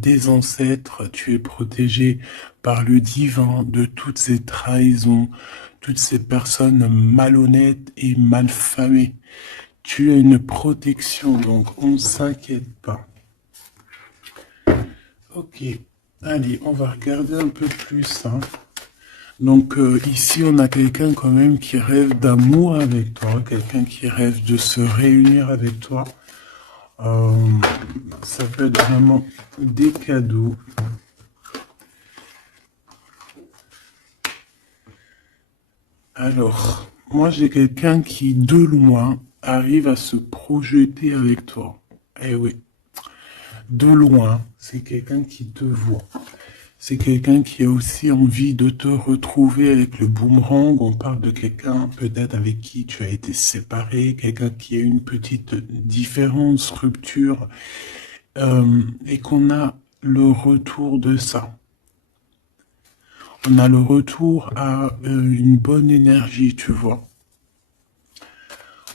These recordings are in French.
des ancêtres, tu es protégé par le divin de toutes ces trahisons, toutes ces personnes malhonnêtes et malfamées. Tu as une protection, donc on ne s'inquiète pas. Ok, allez, on va regarder un peu plus, hein. Donc ici, on a quelqu'un quand même qui rêve d'amour avec toi, quelqu'un qui rêve de se réunir avec toi. Ça peut être vraiment des cadeaux. Alors, moi j'ai quelqu'un qui, de loin, arrive à se projeter avec toi. Eh oui, de loin, c'est quelqu'un qui te voit. C'est quelqu'un qui a aussi envie de te retrouver avec le boomerang. On parle de quelqu'un peut-être avec qui tu as été séparé, quelqu'un qui a une petite différence, rupture, et qu'on a le retour de ça. On a le retour à une bonne énergie, tu vois.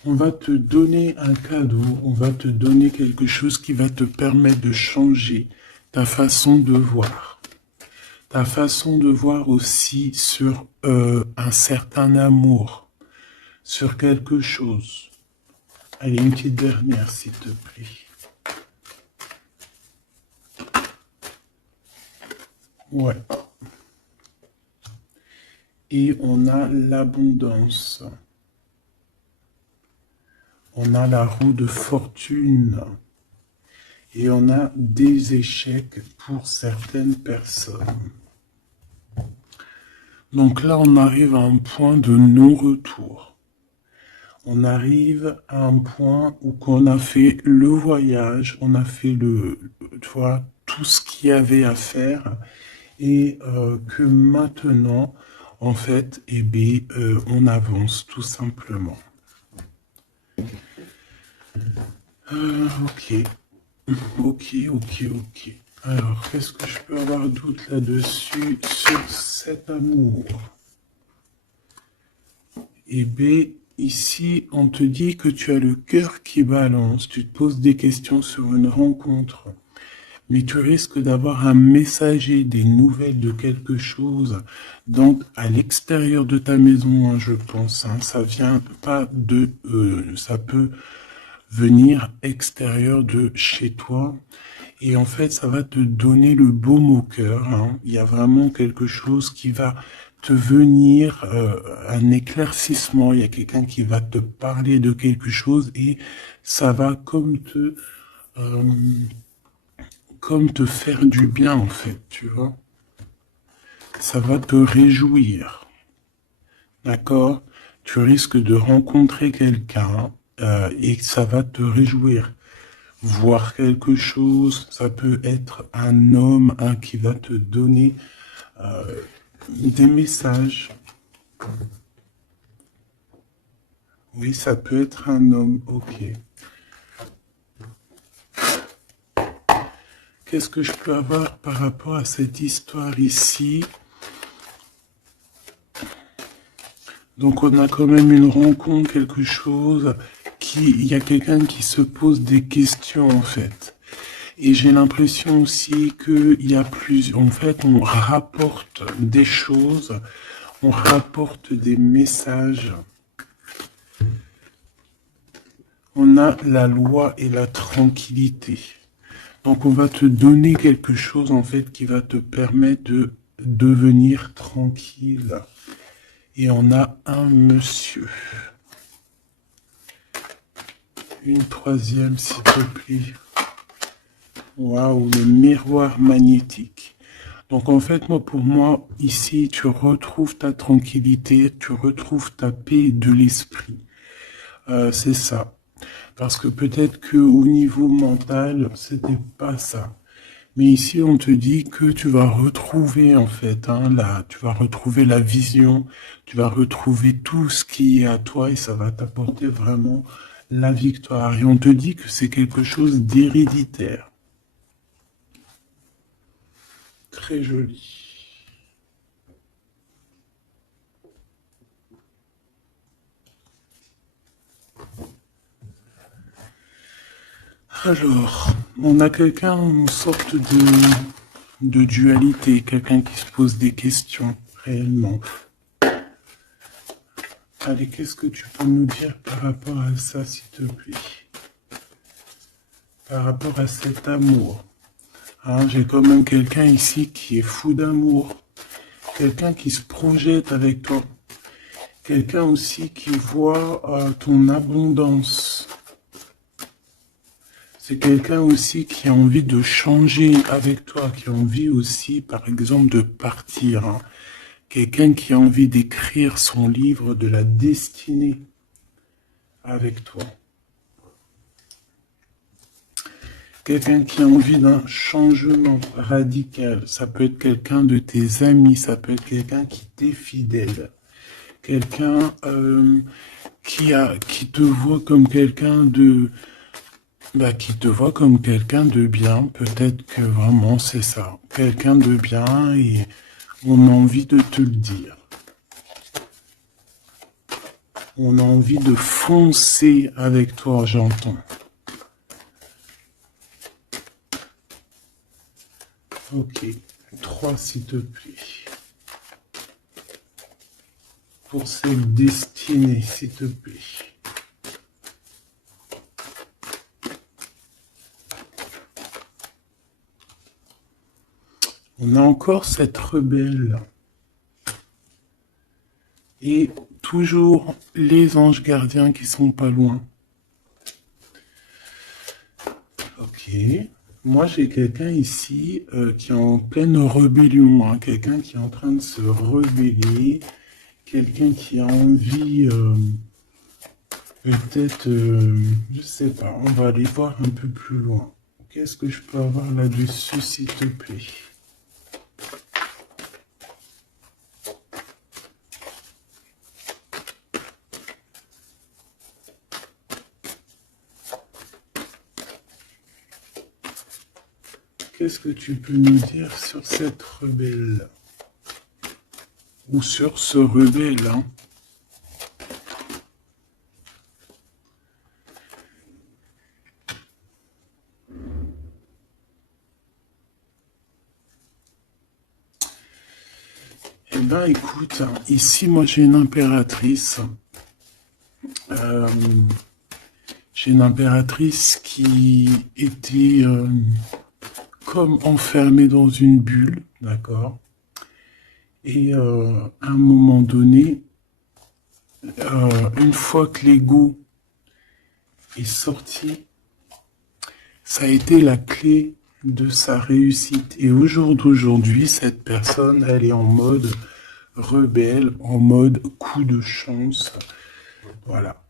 On va te donner un cadeau, on va te donner quelque chose qui va te permettre de changer ta façon de voir. Ta façon de voir aussi sur un certain amour, sur quelque chose. Allez, une petite dernière, s'il te plaît. Ouais. Et on a l'abondance. On a la roue de fortune. Et on a des échecs pour certaines personnes. Donc là, on arrive à un point de non-retour. On arrive à un point où on a fait le voyage, on a fait tu vois, tout ce qu'il y avait à faire, et que maintenant, en fait, eh bien, on avance tout simplement. Ok, ok. Alors, qu'est-ce que je peux avoir d'autre là-dessus sur cet amour? Eh bien, ici, on te dit que tu as le cœur qui balance, tu te poses des questions sur une rencontre, mais tu risques d'avoir un messager, des nouvelles de quelque chose, donc à l'extérieur de ta maison, hein, je pense, hein, ça vient pas de, ça peut venir extérieur de chez toi. Et en fait, ça va te donner le baume au cœur, hein. Il y a vraiment quelque chose qui va te venir, un éclaircissement. Il y a quelqu'un qui va te parler de quelque chose et ça va euh, comme te faire du bien, en fait, tu vois. Ça va te réjouir, d'accord? Tu risques de rencontrer quelqu'un et ça va te réjouir. Voir quelque chose, ça peut être un homme qui va te donner des messages. Oui, ça peut être un homme, ok. Qu'est-ce que je peux avoir par rapport à cette histoire ici? Donc on a quand même une rencontre, quelque chose il y a quelqu'un qui se pose des questions en fait. Et j'ai l'impression aussi qu'il y a en fait, on rapporte des choses, on rapporte des messages. On a la loi et la tranquillité. Donc on va te donner quelque chose en fait qui va te permettre de devenir tranquille. Et on a un monsieur. Une troisième s'il te plaît. Waouh, le miroir magnétique. Donc en fait, pour moi, ici, tu retrouves ta tranquillité, tu retrouves ta paix de l'esprit. C'est ça. Parce que peut-être que au niveau mental, c'était pas ça. Mais ici, on te dit que tu vas retrouver, en fait, hein, tu vas retrouver la vision, tu vas retrouver tout ce qui est à toi et ça va t'apporter vraiment la victoire. Et on te dit que c'est quelque chose d'héréditaire. Très joli. Alors, On a quelqu'un, une sorte de dualité, quelqu'un qui se pose des questions, réellement. Allez, qu'est-ce que tu peux nous dire par rapport à ça, s'il te plaît? Par rapport à cet amour. Hein, j'ai quand même quelqu'un ici qui est fou d'amour. Quelqu'un qui se projette avec toi. Quelqu'un aussi qui voit ton abondance. C'est quelqu'un aussi qui a envie de changer avec toi, qui a envie aussi, par exemple, de partir. Hein. Quelqu'un qui a envie d'écrire son livre de la destinée avec toi. Quelqu'un qui a envie d'un changement radical. Ça peut être quelqu'un de tes amis, ça peut être quelqu'un qui t'est fidèle. Quelqu'un qui te voit comme quelqu'un de... qui te voit comme quelqu'un de bien. Peut-être que vraiment c'est ça. Quelqu'un de bien et on a envie de te le dire. On a envie de foncer avec toi, j'entends. Ok, 3 s'il te plaît. Pour cette destinée, s'il te plaît. On a encore cette rebelle. Et toujours les anges gardiens qui sont pas loin. Ok. Moi, j'ai quelqu'un ici qui est en pleine rébellion. Hein. Quelqu'un qui est en train de se rebeller. Quelqu'un qui a envie, peut-être, je sais pas, on va aller voir un peu plus loin. Qu'est-ce que je peux avoir là-dessus, s'il te plaît? Qu'est-ce que tu peux nous dire sur cette rebelle? Ou sur ce rebelle, hein? Eh ben, écoute, ici, moi, j'ai une impératrice. J'ai une impératrice qui était comme enfermée dans une bulle, d'accord? Et à un moment donné, une fois que l'ego est sorti, ça a été la clé de sa réussite. Et au jour d'aujourd'hui, cette personne, elle est en mode rebelle, en mode coup de chance. Voilà.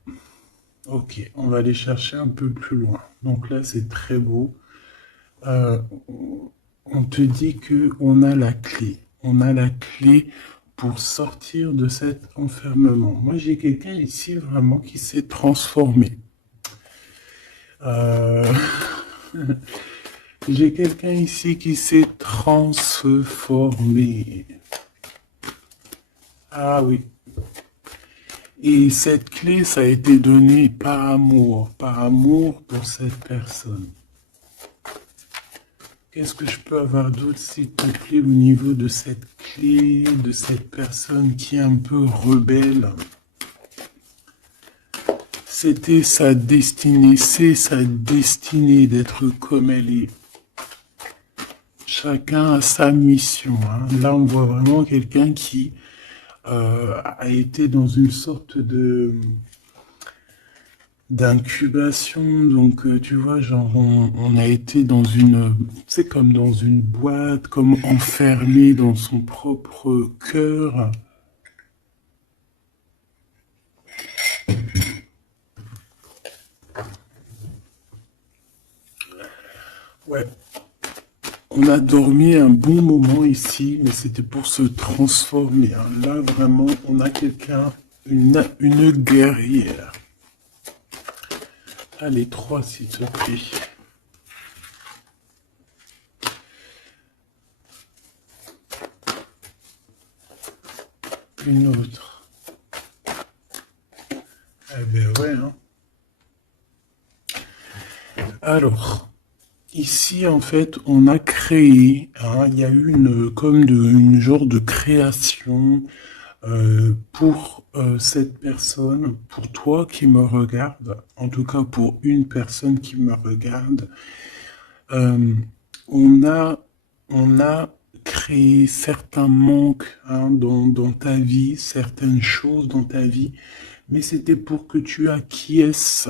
Ok, on va aller chercher un peu plus loin. Donc là, c'est très beau. On te dit que on a la clé. On a la clé pour sortir de cet enfermement. Moi, j'ai quelqu'un ici vraiment qui s'est transformé. J'ai quelqu'un ici qui s'est transformé. Ah oui. Et cette clé, ça a été donné par amour pour cette personne. Qu'est-ce que je peux avoir d'autre, s'il te plaît, au niveau de cette clé, de cette personne qui est un peu rebelle? C'était sa destinée, c'est sa destinée d'être comme elle est. Chacun a sa mission. Hein. Là, on voit vraiment quelqu'un qui a été dans une sorte de d'incubation. Donc, tu vois, genre, on a été dans une, c'est comme dans une boîte, comme enfermé dans son propre cœur. Ouais. On a dormi un bon moment ici, mais c'était pour se transformer. Hein. Là, vraiment, on a quelqu'un, une guerrière. Allez, 3, s'il te plaît. Une autre. Eh bien, ouais, hein. Alors, Ici, en fait, on a créé, hein, il y a eu une genre de création pour cette personne, pour toi qui me regarde, en tout cas pour une personne qui me regarde. Euh, on a, on a créé certains manques, hein, dans ta vie, certaines choses dans ta vie, mais c'était pour que tu acquiesces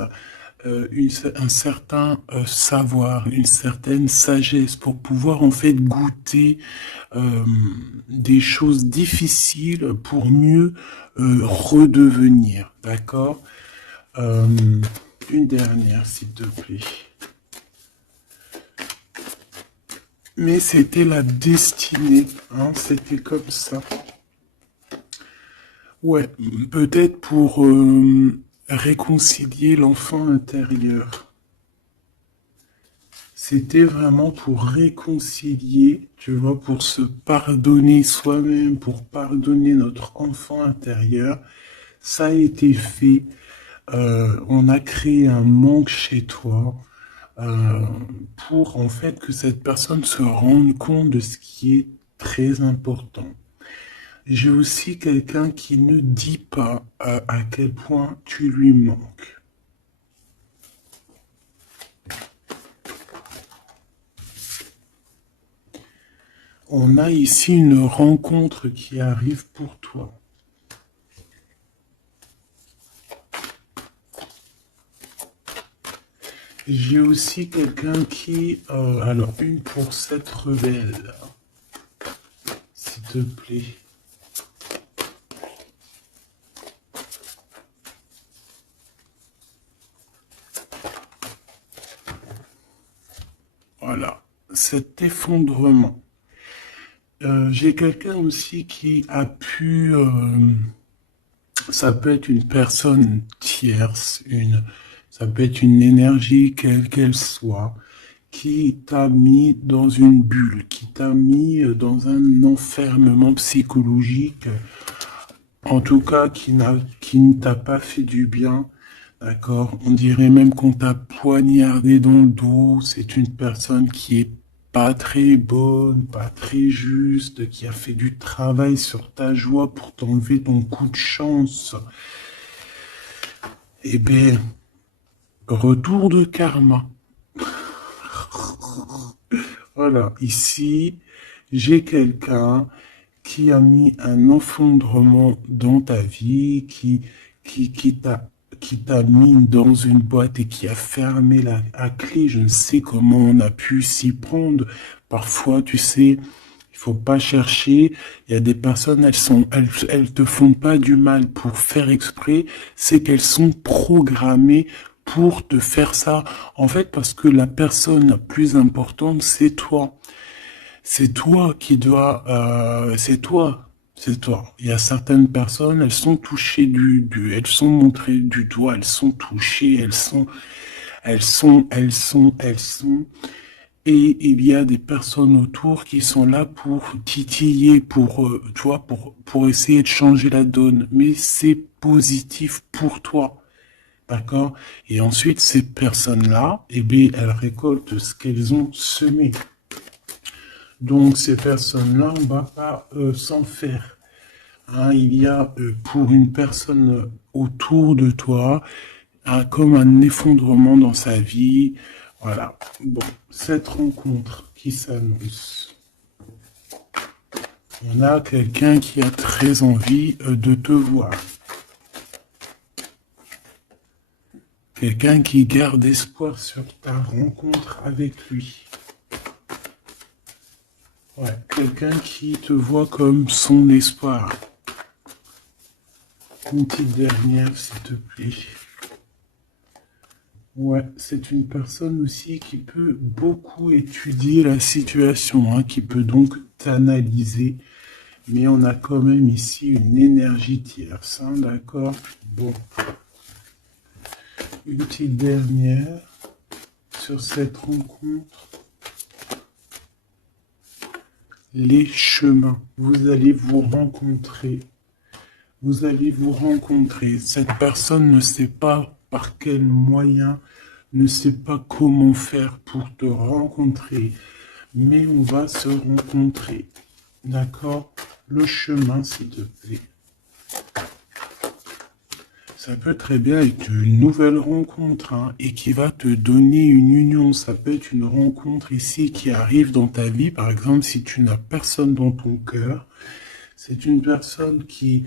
un certain savoir, une certaine sagesse pour pouvoir en fait goûter euh, des choses difficiles pour mieux redevenir. D'accord. Euh, une dernière, s'il te plaît. Mais c'était la destinée, hein, c'était comme ça. Ouais, peut-être pour réconcilier l'enfant intérieur. C'était vraiment pour réconcilier, tu vois, pour se pardonner soi-même, pour pardonner notre enfant intérieur. Ça a été fait. On a créé un manque chez toi euh, pour en fait que cette personne se rende compte de ce qui est très important. J'ai aussi quelqu'un qui ne dit pas à quel point tu lui manques. On a ici une rencontre qui arrive pour toi. J'ai aussi quelqu'un qui... alors, une pour cette rebelle, s'il te plaît. Voilà, cet effondrement. J'ai quelqu'un aussi qui a pu... ça peut être une personne tierce, ça peut être une énergie quelle qu'elle soit, qui t'a mis dans une bulle, qui t'a mis dans un enfermement psychologique, en tout cas qui ne t'a pas fait du bien, d'accord? On dirait même qu'on t'a poignardé dans le dos. C'est une personne qui est pas très bonne, pas très juste, qui a fait du travail sur ta joie pour t'enlever ton coup de chance. Eh bien, retour de karma. Voilà, ici, j'ai quelqu'un qui a mis un effondrement dans ta vie, qui, qui t'a, qui t'a mis dans une boîte et qui a fermé à clé. Je ne sais comment on a pu s'y prendre. Parfois, tu sais, il faut pas chercher. Il y a des personnes, elles te font pas du mal pour faire exprès. C'est qu'elles sont programmées pour te faire ça. En fait, parce que la personne la plus importante, c'est toi. C'est toi qui dois, c'est toi, c'est toi. Il y a certaines personnes, elles sont touchées elles sont montrées du doigt, elles sont touchées, elles sont. Et il y a des personnes autour qui sont là pour titiller, tu vois, pour essayer de changer la donne. Mais c'est positif pour toi. D'accord? Et ensuite, ces personnes-là, eh bien, elles récoltent ce qu'elles ont semé. Donc ces personnes-là, on va pas s'en faire. Hein, il y a pour une personne autour de toi comme un effondrement dans sa vie. Voilà. Bon, cette rencontre qui s'annonce. On a quelqu'un qui a très envie de te voir. Quelqu'un qui garde espoir sur ta rencontre avec lui. Ouais, quelqu'un qui te voit comme son espoir. Une petite dernière, s'il te plaît. Ouais, c'est une personne aussi qui peut beaucoup étudier la situation, hein, qui peut donc t'analyser. Mais on a quand même ici une énergie tierce, hein, d'accord? Bon, une petite dernière sur cette rencontre. Les chemins. Vous allez vous rencontrer. Vous allez vous rencontrer. Cette personne ne sait pas par quel moyen ne sais pas comment faire pour te rencontrer, mais on va se rencontrer. D'accord? Le chemin, s'il te plaît. Ça peut très bien être une nouvelle rencontre, hein, et qui va te donner une union. Ça peut être une rencontre ici qui arrive dans ta vie. Par exemple, si tu n'as personne dans ton cœur, c'est une personne qui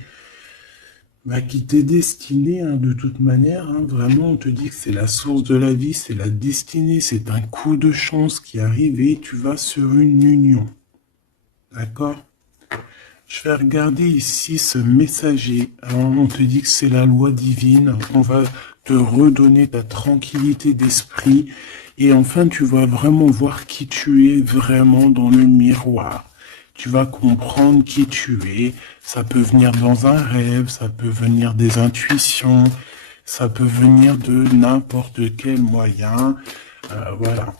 t'est destinée, hein, de toute manière. Hein. Vraiment, on te dit que c'est la source de la vie, c'est la destinée, c'est un coup de chance qui arrive et tu vas sur une union. D'accord? Je vais regarder ici ce messager. Alors, on te dit que c'est la loi divine. On va te redonner ta tranquillité d'esprit. Et enfin, tu vas vraiment voir qui tu es vraiment dans le miroir. Tu vas comprendre qui tu es. Ça peut venir dans un rêve, ça peut venir des intuitions, ça peut venir de n'importe quel moyen. Voilà.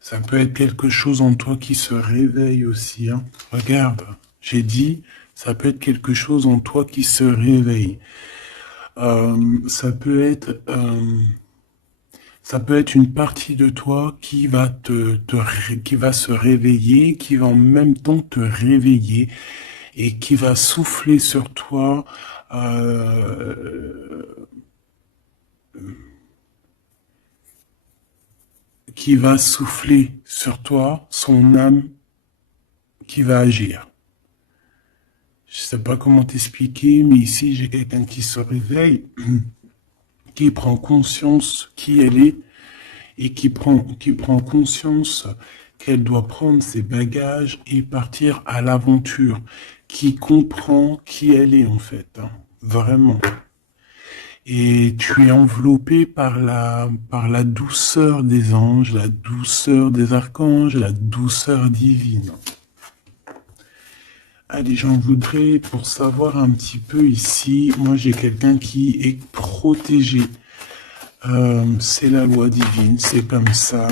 Ça peut être quelque chose en toi qui se réveille aussi. Hein. Regarde, j'ai dit, ça peut être quelque chose en toi qui se réveille. Ça peut être une partie de toi qui va qui va se réveiller, qui va en même temps te réveiller et qui va souffler sur toi. Qui va souffler sur toi son âme qui va agir. Je sais pas comment t'expliquer, mais ici j'ai quelqu'un qui se réveille, qui prend conscience qui elle est et qui prend conscience qu'elle doit prendre ses bagages et partir à l'aventure, qui comprend qui elle est en fait, hein, vraiment. Et tu es enveloppé par la douceur des anges, la douceur des archanges, la douceur divine. Allez, j'en voudrais pour savoir un petit peu ici. Moi, j'ai quelqu'un qui est protégé. C'est la loi divine, c'est comme ça.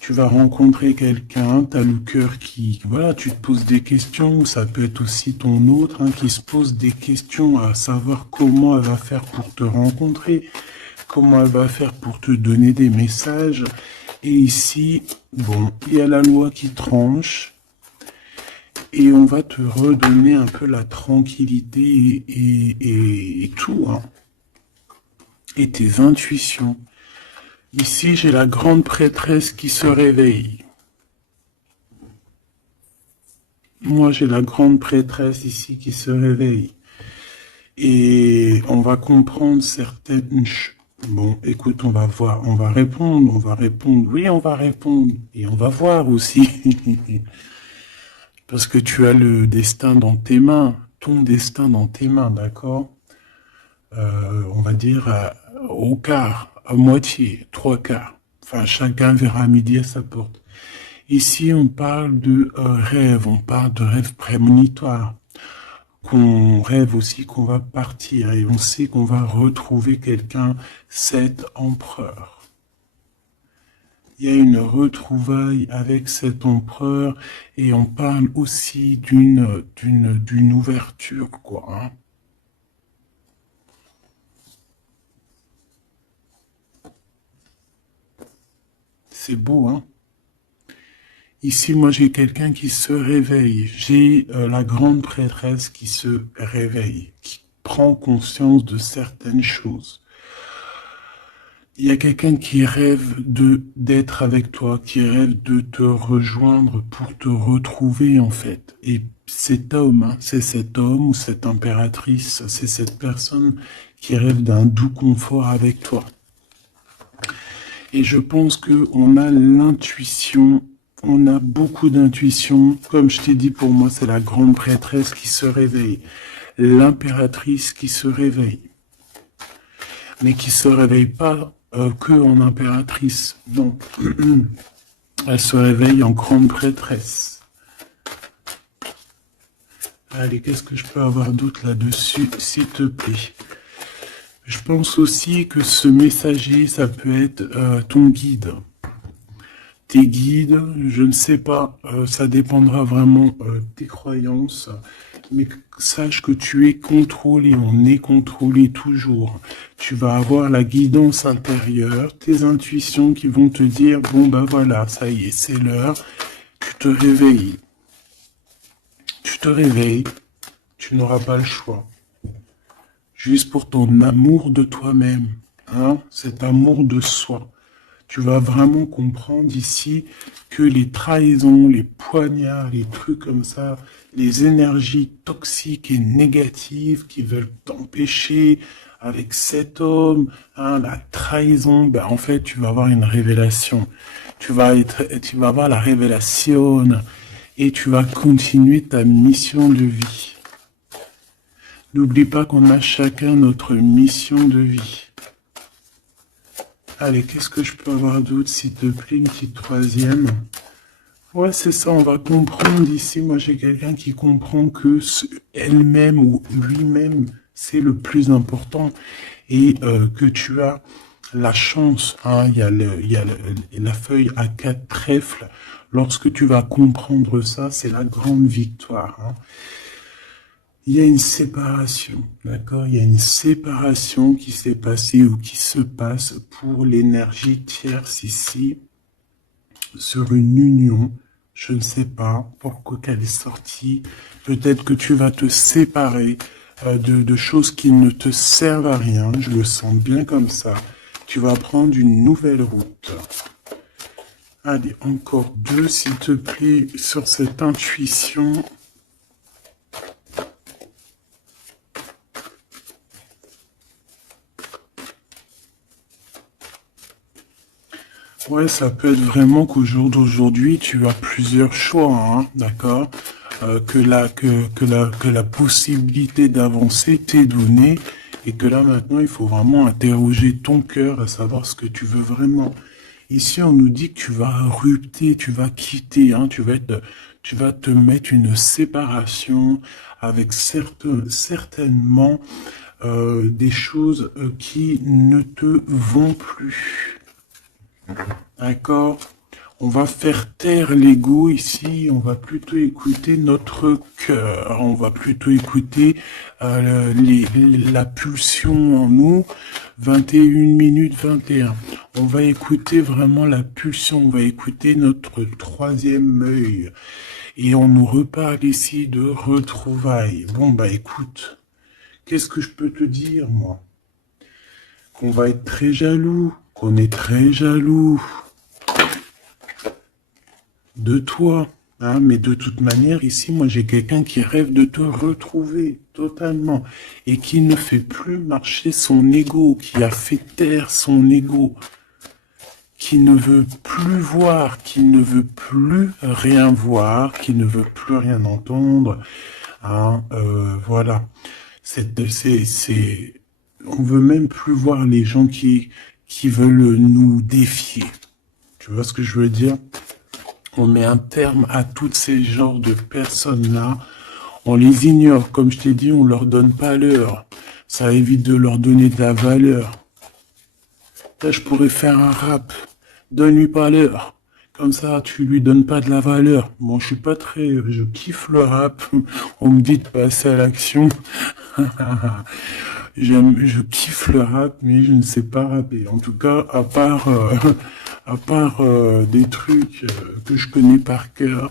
Tu vas rencontrer quelqu'un, tu as le cœur qui... Voilà, tu te poses des questions, ça peut être aussi ton autre, hein, qui se pose des questions à savoir comment elle va faire pour te rencontrer, comment elle va faire pour te donner des messages. Et ici, bon, il y a la loi qui tranche, et on va te redonner un peu la tranquillité et tout, hein, et tes intuitions. Ici, j'ai la grande prêtresse qui se réveille. Moi, j'ai la grande prêtresse ici qui se réveille. Et on va comprendre certaines choses. Bon, écoute, on va voir, on va répondre, oui, on va répondre. Et on va voir aussi. Parce que tu as le destin dans tes mains, ton destin dans tes mains, d'accord? On va dire au quart, à moitié, trois quarts. Enfin, chacun verra midi à sa porte. Ici, on parle de rêve, on parle de rêve prémonitoire. Qu'on rêve aussi qu'on va partir et on sait qu'on va retrouver quelqu'un, cet empereur. Il y a une retrouvaille avec cet empereur et on parle aussi d'une ouverture, quoi. Hein. C'est beau, hein? Ici, moi, j'ai quelqu'un qui se réveille. J'ai la grande prêtresse qui se réveille, qui prend conscience de certaines choses. Il y a quelqu'un qui rêve d'être avec toi, qui rêve de te rejoindre pour te retrouver, en fait. Et cet homme, hein, c'est cet homme ou cette impératrice, c'est cette personne qui rêve d'un doux confort avec toi. Et je pense qu'on a l'intuition, on a beaucoup d'intuition. Comme je t'ai dit, pour moi, c'est la grande prêtresse qui se réveille, l'impératrice qui se réveille. Mais qui se réveille pas que en impératrice, non. Elle se réveille en grande prêtresse. Allez, qu'est-ce que je peux avoir d'autre là-dessus, s'il te plaît? Je pense aussi que ce messager, ça peut être ton guide. Tes guides, je ne sais pas, ça dépendra vraiment de tes croyances. mais sache que tu es contrôlé, on est contrôlé toujours. Tu vas avoir la guidance intérieure, tes intuitions qui vont te dire, bon ben voilà, ça y est, c'est l'heure, tu te réveilles. Tu te réveilles, tu n'auras pas le choix. Juste pour ton amour de toi-même, hein, cet amour de soi. Tu vas vraiment comprendre ici que les trahisons, les poignards, les trucs comme ça, les énergies toxiques et négatives qui veulent t'empêcher avec cet homme, hein, la trahison, ben en fait tu vas avoir une révélation. Tu vas avoir la révélation et tu vas continuer ta mission de vie. N'oublie pas qu'on a chacun notre mission de vie. Allez, qu'est-ce que je peux avoir d'autre, s'il te plaît, une petite troisième. Ouais, c'est ça, on va comprendre ici. Moi, j'ai quelqu'un qui comprend que elle-même ou lui-même, c'est le plus important. Et que tu as la chance, hein, il y a la feuille à 4 trèfles. Lorsque tu vas comprendre ça, c'est la grande victoire. Hein. Il y a une séparation, d'accord? Il y a une séparation qui s'est passée ou qui se passe pour l'énergie tierce ici, sur une union. Je ne sais pas pourquoi qu'elle est sortie. Peut-être que tu vas te séparer de choses qui ne te servent à rien. Je le sens bien comme ça. Tu vas prendre une nouvelle route. Allez, encore 2, s'il te plaît, sur cette intuition. Ouais, ça peut être vraiment qu'au jour d'aujourd'hui, tu as plusieurs choix, hein, d'accord? Que la possibilité d'avancer t'est donnée et que là maintenant, il faut vraiment interroger ton cœur à savoir ce que tu veux vraiment. Ici, on nous dit que tu vas rupter, tu vas quitter, hein, tu vas te mettre une séparation avec certainement des choses qui ne te vont plus. D'accord? On va faire taire l'ego ici, on va plutôt écouter notre cœur, on va plutôt écouter la pulsion en nous, 21 minutes 21. On va écouter vraiment la pulsion, on va écouter notre troisième œil. Et on nous reparle ici de retrouvailles. Bon bah écoute, qu'est-ce que je peux te dire moi? Qu'on va être très jaloux, qu'on est très jaloux de toi, hein, mais de toute manière, ici, moi, j'ai quelqu'un qui rêve de te retrouver totalement et qui ne fait plus marcher son ego, qui a fait taire son ego, qui ne veut plus voir, qui ne veut plus rien voir, qui ne veut plus rien entendre, hein, voilà. On veut même plus voir les gens qui veulent nous défier. Tu vois ce que je veux dire? On met un terme à tous ces genres de personnes-là. On les ignore. Comme je t'ai dit, on leur donne pas l'heure. Ça évite de leur donner de la valeur. Là, je pourrais faire un rap. Donne-lui pas l'heure. Comme ça, tu lui donnes pas de la valeur. Bon, je suis pas très... Je kiffe le rap. On me dit de passer à l'action. Je kiffe le rap, mais je ne sais pas rapper. En tout cas, à part des trucs que je connais par cœur,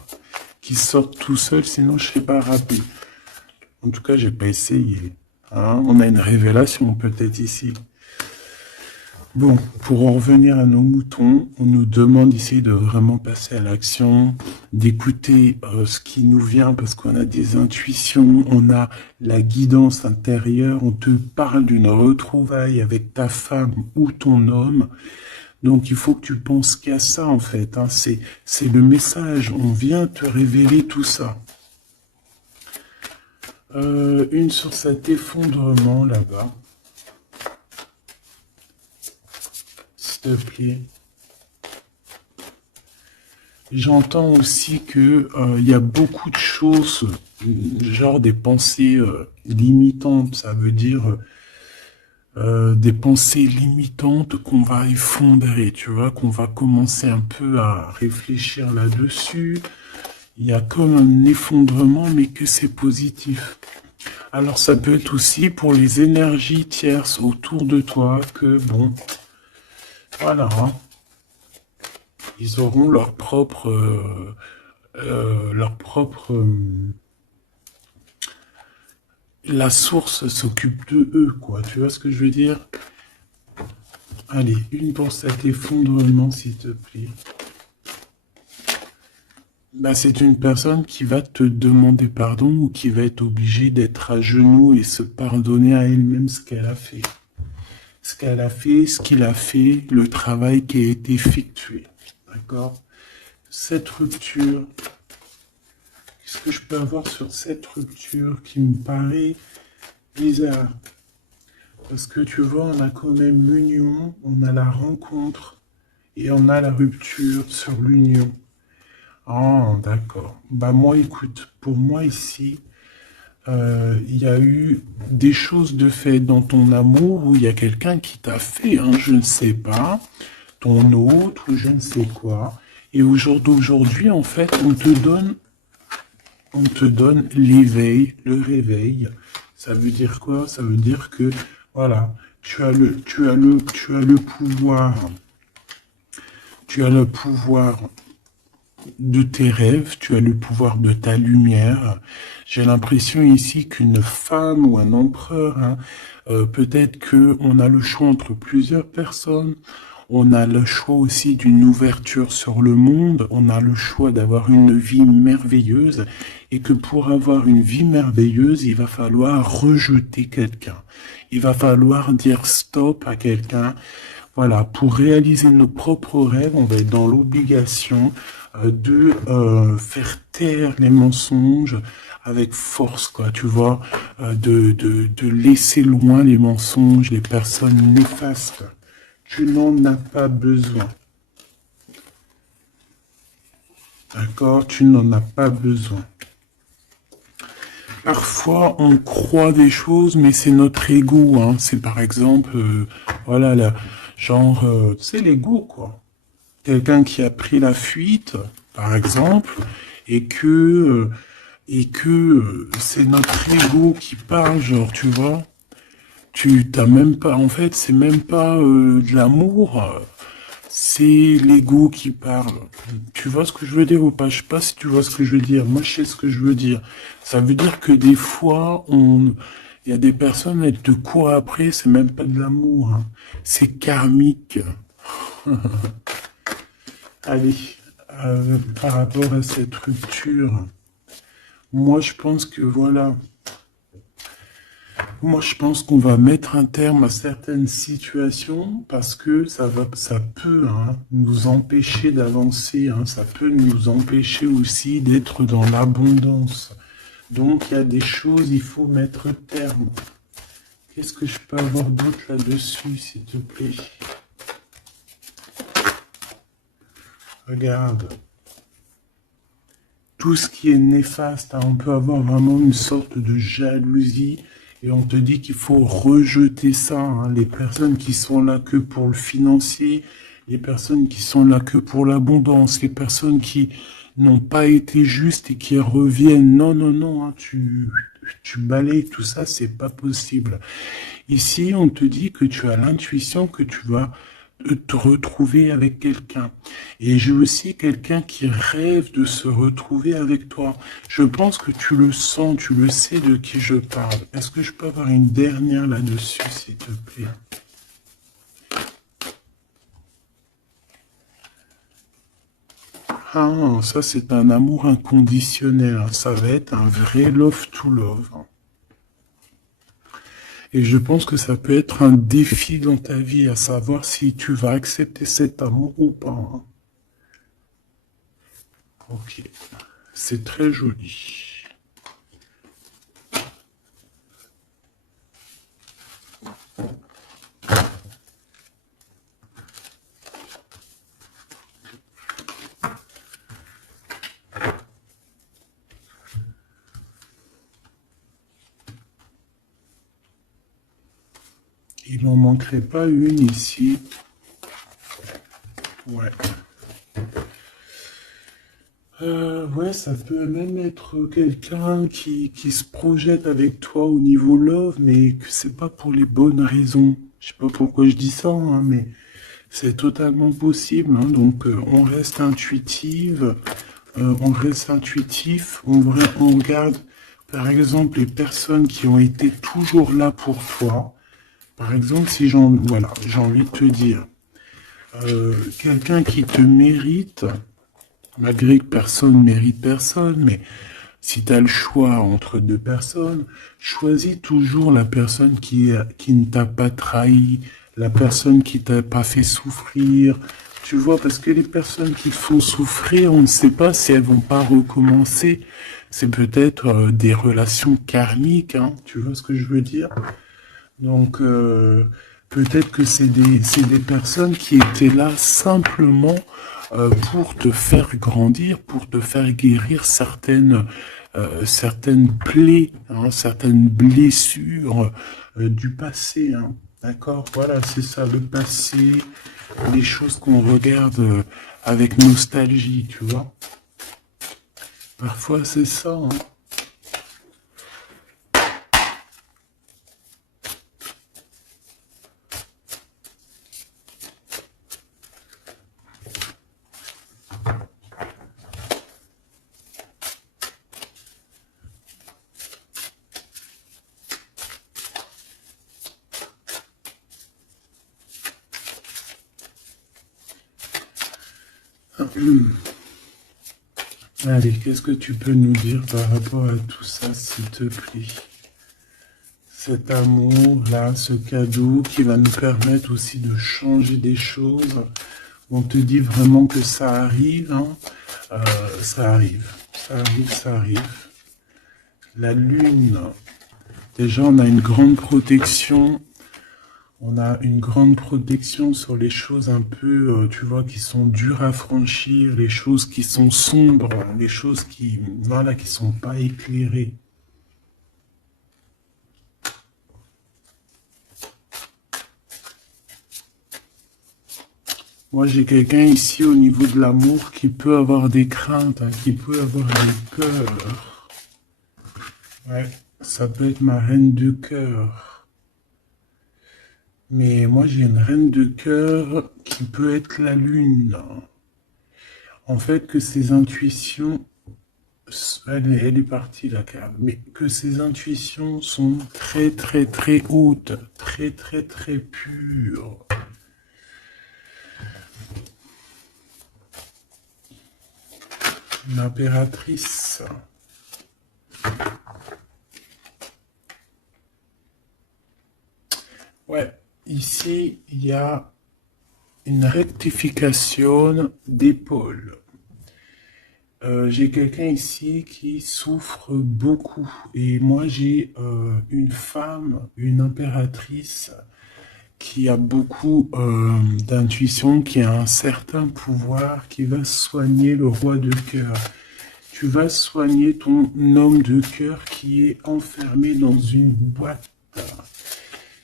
qui sortent tout seuls, sinon je sais pas rapper. En tout cas, j'ai pas essayé. Hein, on a une révélation peut-être ici. Bon, pour en revenir à nos moutons, on nous demande ici de vraiment passer à l'action, d'écouter ce qui nous vient parce qu'on a des intuitions, on a la guidance intérieure, on te parle d'une retrouvaille avec ta femme ou ton homme. Donc il faut que tu penses qu'à ça en fait, hein. C'est le message, on vient te révéler tout ça. Une sur cet effondrement là-bas. S'il te plaît. J'entends aussi que il y a beaucoup de choses, genre des pensées limitantes, ça veut dire des pensées limitantes qu'on va effondrer, tu vois, qu'on va commencer un peu à réfléchir là-dessus. Il y a comme un effondrement, mais que c'est positif. Alors ça peut être aussi pour les énergies tierces autour de toi que, bon, voilà, hein, ils auront la source s'occupe de eux, quoi. Tu vois ce que je veux dire? Allez, une pour cet effondrement, s'il te plaît. Bah, c'est une personne qui va te demander pardon ou qui va être obligée d'être à genoux et se pardonner à elle-même ce qu'elle a fait. Ce qu'elle a fait, ce qu'il a fait, le travail qui a été effectué. D'accord? Cette rupture, qu'est-ce que je peux avoir sur cette rupture qui me paraît bizarre? Parce que tu vois, on a quand même l'union, on a la rencontre et on a la rupture sur l'union. Ah, d'accord. Bah moi, écoute, pour moi ici, il y a eu des choses de fait dans ton amour où il y a quelqu'un qui t'a fait, hein, je ne sais pas, ton autre ou je ne sais quoi. Et au jour d'aujourd'hui, en fait, on te donne l'éveil, le réveil. Ça veut dire quoi? Ça veut dire que, voilà, tu as le pouvoir de tes rêves, tu as le pouvoir de ta lumière. J'ai l'impression ici qu'une femme ou un empereur, hein, peut-être que on a le choix entre plusieurs personnes. On a le choix aussi d'une ouverture sur le monde. On a le choix d'avoir une vie merveilleuse. Et que pour avoir une vie merveilleuse, il va falloir rejeter quelqu'un. Il va falloir dire stop à quelqu'un. Voilà, pour réaliser nos propres rêves, on va être dans l'obligation de faire taire les mensonges avec force, quoi, tu vois, de laisser loin les mensonges, les personnes néfastes. Tu n'en as pas besoin. D'accord? Tu n'en as pas besoin. Parfois, on croit des choses, mais c'est notre ego, hein. C'est par exemple, voilà, là, genre, c'est l'ego, quoi. Quelqu'un qui a pris la fuite, par exemple, et que c'est notre ego qui parle, genre, tu vois. Tu t'as même pas, en fait, c'est même pas de l'amour, c'est l'ego qui parle. Tu vois ce que je veux dire ou pas? Je sais pas si tu vois ce que je veux dire. Moi, je sais ce que je veux dire. Ça veut dire que des fois, il y a des personnes, elles te courent après, c'est même pas de l'amour, hein. C'est karmique. Allez, par rapport à cette rupture, moi, je pense que voilà. Moi, je pense qu'on va mettre un terme à certaines situations parce que ça peut, hein, nous empêcher d'avancer, hein, ça peut nous empêcher aussi d'être dans l'abondance. Donc, il y a des choses, il faut mettre terme. Qu'est-ce que je peux avoir d'autre là-dessus, s'il te plaît? Regarde. Tout ce qui est néfaste, hein, on peut avoir vraiment une sorte de jalousie et on te dit qu'il faut rejeter ça, hein. Les personnes qui sont là que pour le financier, les personnes qui sont là que pour l'abondance, les personnes qui n'ont pas été justes et qui reviennent. Non, non, non, hein, tu balayes tout ça, c'est pas possible. Ici, on te dit que tu as l'intuition que tu vas te retrouver avec quelqu'un. Et j'ai aussi quelqu'un qui rêve de se retrouver avec toi. Je pense que tu le sens, tu le sais de qui je parle. Est-ce que je peux avoir une dernière là-dessus, s'il te plaît? Ah, ça c'est un amour inconditionnel, hein. Ça va être un vrai love to love, hein. Et je pense que ça peut être un défi dans ta vie, à savoir si tu vas accepter cet amour ou pas, hein. Ok, c'est très joli. Il n'en manquerait pas une ici. Ouais. Ouais, ça peut même être quelqu'un qui se projette avec toi au niveau love, mais que c'est pas pour les bonnes raisons. Je sais pas pourquoi je dis ça, hein, mais c'est totalement possible, hein. Donc, on reste intuitif, on regarde, par exemple, les personnes qui ont été toujours là pour toi. Par exemple, si voilà, j'ai envie de te dire, quelqu'un qui te mérite, malgré que personne mérite personne, mais si tu as le choix entre deux personnes, choisis toujours la personne qui ne t'a pas trahi, la personne qui t'a pas fait souffrir. Tu vois, parce que les personnes qui te font souffrir, on ne sait pas si elles vont pas recommencer. C'est peut-être des relations karmiques, hein, tu vois ce que je veux dire? Donc, peut-être que c'est des personnes qui étaient là simplement pour te faire grandir, pour te faire guérir certaines plaies, hein, certaines blessures du passé. Hein. D'accord? Voilà, c'est ça, le passé, les choses qu'on regarde avec nostalgie, tu vois. Parfois, c'est ça. Hein. Allez, qu'est-ce que tu peux nous dire par rapport à tout ça, s'il te plaît? Cet amour-là, ce cadeau qui va nous permettre aussi de changer des choses. On te dit vraiment que ça arrive, hein? Ça arrive, ça arrive, ça arrive. La lune, déjà on a une grande protection. On a une grande protection sur les choses un peu, tu vois, qui sont dures à franchir, les choses qui sont sombres, les choses qui, voilà, qui sont pas éclairées. Moi, j'ai quelqu'un ici au niveau de l'amour qui peut avoir des craintes, hein, qui peut avoir des peurs. Ouais, ça peut être ma reine de cœur. Mais moi, j'ai une reine de cœur qui peut être la lune. En fait, que ses intuitions, elle est partie la carte, mais que ses intuitions sont très très très hautes, très très très pures. L'impératrice. Ouais, ici, il y a une rectification d'épaule. J'ai quelqu'un ici qui souffre beaucoup. Et moi, j'ai une femme, une impératrice, qui a beaucoup d'intuition, qui a un certain pouvoir, qui va soigner le roi de cœur. Tu vas soigner ton homme de cœur qui est enfermé dans une boîte,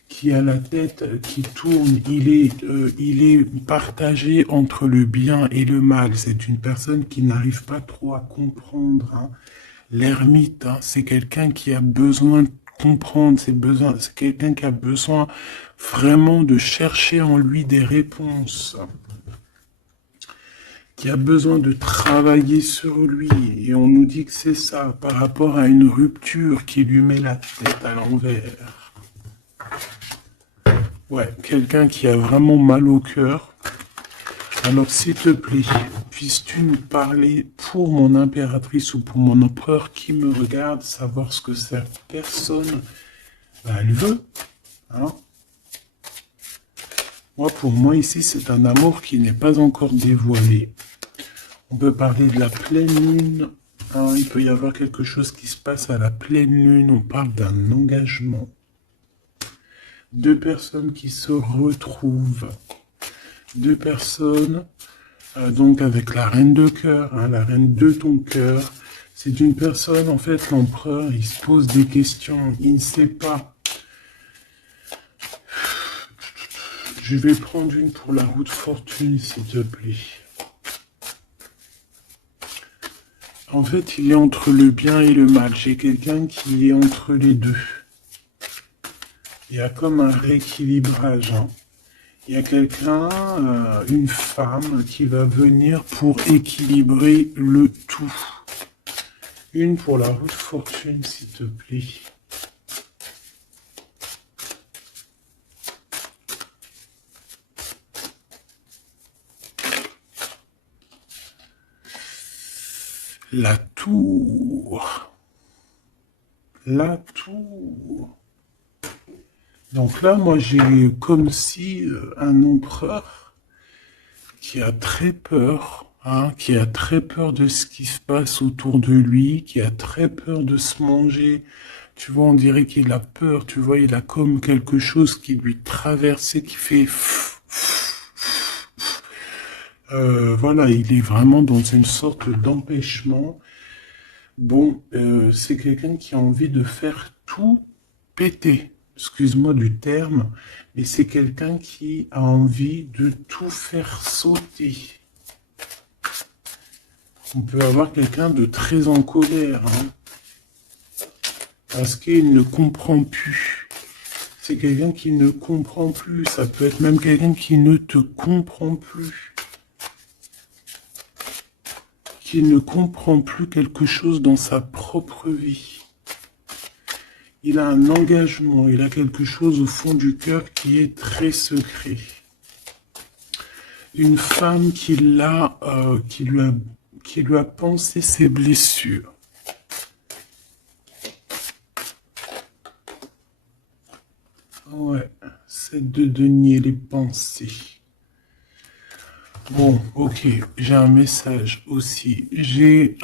qui a la tête qui tourne. Il est partagé entre le bien et le mal. C'est une personne qui n'arrive pas trop à comprendre. Hein. L'ermite, hein, c'est quelqu'un qui a besoin de comprendre ses besoins. C'est quelqu'un qui a besoin vraiment de chercher en lui des réponses, qui a besoin de travailler sur lui. Et on nous dit que c'est ça, par rapport à une rupture qui lui met la tête à l'envers. Ouais, quelqu'un qui a vraiment mal au cœur. Alors, s'il te plaît, puisses-tu nous parler pour mon impératrice ou pour mon empereur qui me regarde, savoir ce que cette personne elle veut, hein? Moi, pour moi, ici, c'est un amour qui n'est pas encore dévoilé. On peut parler de la pleine lune. Hein, il peut y avoir quelque chose qui se passe à la pleine lune. On parle d'un engagement. Deux personnes qui se retrouvent. Deux personnes, donc avec la reine de cœur, hein, la reine de ton cœur. C'est une personne, en fait, l'empereur, il se pose des questions. Il ne sait pas. Je vais prendre une pour la roue de fortune, s'il te plaît. En fait, il est entre le bien et le mal. J'ai quelqu'un qui est entre les deux. Il y a comme un rééquilibrage, hein. Il y a quelqu'un, une femme, qui va venir pour équilibrer le tout. Une pour la roue de fortune, s'il te plaît. La tour. La tour. Donc là, moi, j'ai comme si un empereur qui a très peur, hein, qui a très peur de ce qui se passe autour de lui, qui a très peur de se manger. Tu vois, on dirait qu'il a peur, tu vois, il a comme quelque chose qui lui traverse, qui fait... voilà, il est vraiment dans une sorte d'empêchement. Bon, c'est quelqu'un qui a envie de faire tout péter. Excuse-moi du terme, mais c'est quelqu'un qui a envie de tout faire sauter. On peut avoir quelqu'un de très en colère, hein, parce qu'il ne comprend plus. C'est quelqu'un qui ne comprend plus. Ça peut être même quelqu'un qui ne te comprend plus. Qui ne comprend plus quelque chose dans sa propre vie. Il a un engagement, il a quelque chose au fond du cœur qui est très secret. Une femme qui lui a pensé ses blessures. Ouais, c'est de denier les pensées. Bon, ok, j'ai un message aussi. J'ai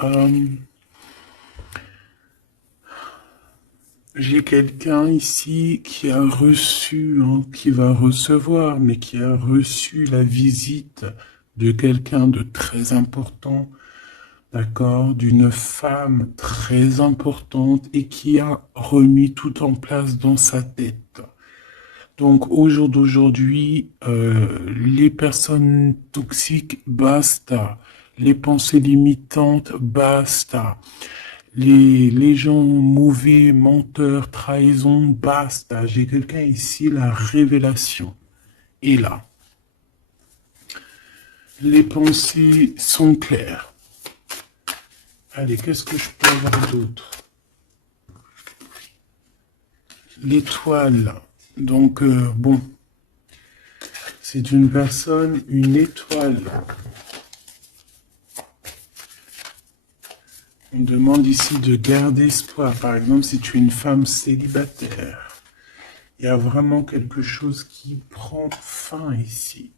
quelqu'un ici qui a reçu, hein, qui va recevoir, mais qui a reçu la visite de quelqu'un de très important, d'accord, d'une femme très importante et qui a remis tout en place dans sa tête. Donc au jour d'aujourd'hui, les personnes toxiques, basta. Les pensées limitantes, basta. Les gens mauvais, menteurs, trahison, basta. J'ai quelqu'un ici, la révélation est là. Les pensées sont claires. Allez, qu'est-ce que je peux avoir d'autre? L'étoile. Donc, bon, c'est une personne, une étoile. On demande ici de garder espoir. Par exemple, si tu es une femme célibataire, il y a vraiment quelque chose qui prend fin ici.